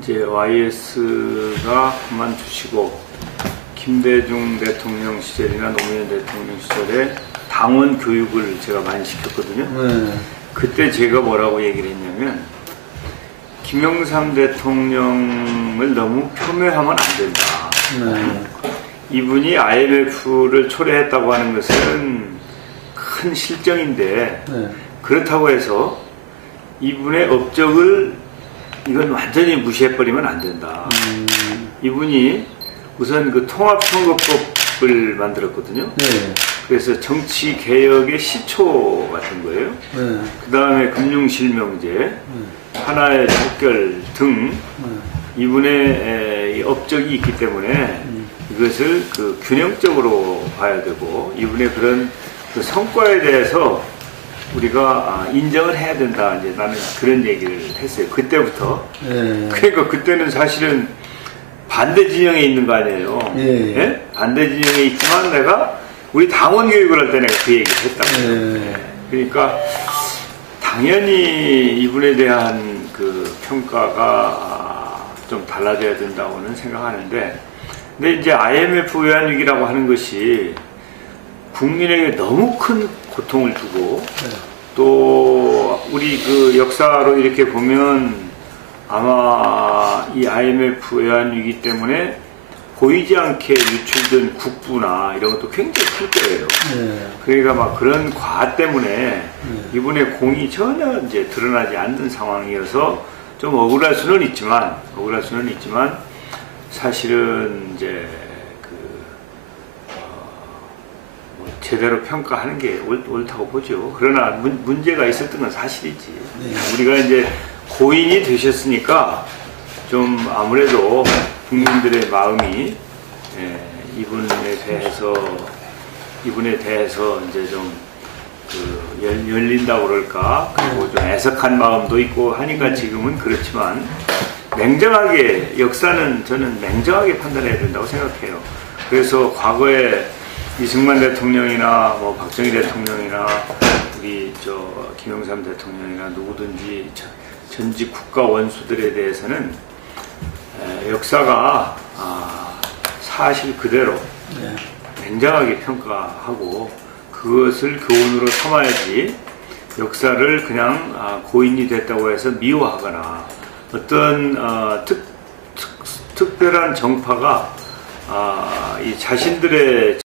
이제 YS가 그만두시고 김대중 대통령 시절이나 노무현 대통령 시절에 당원 교육을 제가 많이 시켰거든요. 그때 제가 뭐라고 얘기를 했냐면 김영삼 대통령을 너무 폄훼하면 안 된다. 이분이 IMF를 초래했다고 하는 것은 큰 실정인데 그렇다고 해서 이분의 업적을 이건 완전히 무시해버리면 안 된다. 이분이 우선 그 통합선거법을 만들었거든요. 그래서 정치 개혁의 시초 같은 거예요. 그 다음에 금융실명제, 하나의 척결 등 이분의 업적이 있기 때문에 이것을 그 균형적으로 봐야 되고 이분의 그런 그 성과에 대해서 우리가 인정을 해야 된다. 이제 나는 그런 얘기를 했어요. 그때부터. 그러니까 그때는 사실은 반대 진영에 있는 거 아니에요. 예? 반대 진영에 있지만 내가 우리 당원 교육을 할 때 내가 그 얘기를 했다고요. 그러니까 당연히 이분에 대한 그 평가가 좀 달라져야 된다고는 생각하는데, 근데 이제 IMF 외환위기라고 하는 것이 국민에게 너무 큰 고통을 주고 또 우리 그 역사로 이렇게 보면 아마 이 IMF 외환위기 때문에 보이지 않게 유출된 국부나 이런 것도 굉장히 클 거예요. 그러니까 막 그런 과화 때문에 이분의 공이 전혀 이제 드러나지 않는 상황이어서 좀 억울할 수는 있지만 사실은 이제 제대로 평가하는 게 옳다고 보죠. 그러나 문제가 있었던 건 사실이지. 우리가 이제 고인이 되셨으니까 좀 아무래도 국민들의 마음이 이분에 대해서 이제 좀 열린다고 그럴까, 그리고 좀 애석한 마음도 있고 하니까 지금은 그렇지만 냉정하게 역사는 저는 냉정하게 판단해야 된다고 생각해요. 그래서 과거에 이승만 대통령이나 뭐 박정희 대통령이나 우리 김영삼 대통령이나 누구든지 전직 국가 원수들에 대해서는 역사가 사실 그대로 냉정하게 평가하고 그것을 교훈으로 삼아야지 역사를 그냥 고인이 됐다고 해서 미워하거나 어떤 특별한 정파가 이 자신들의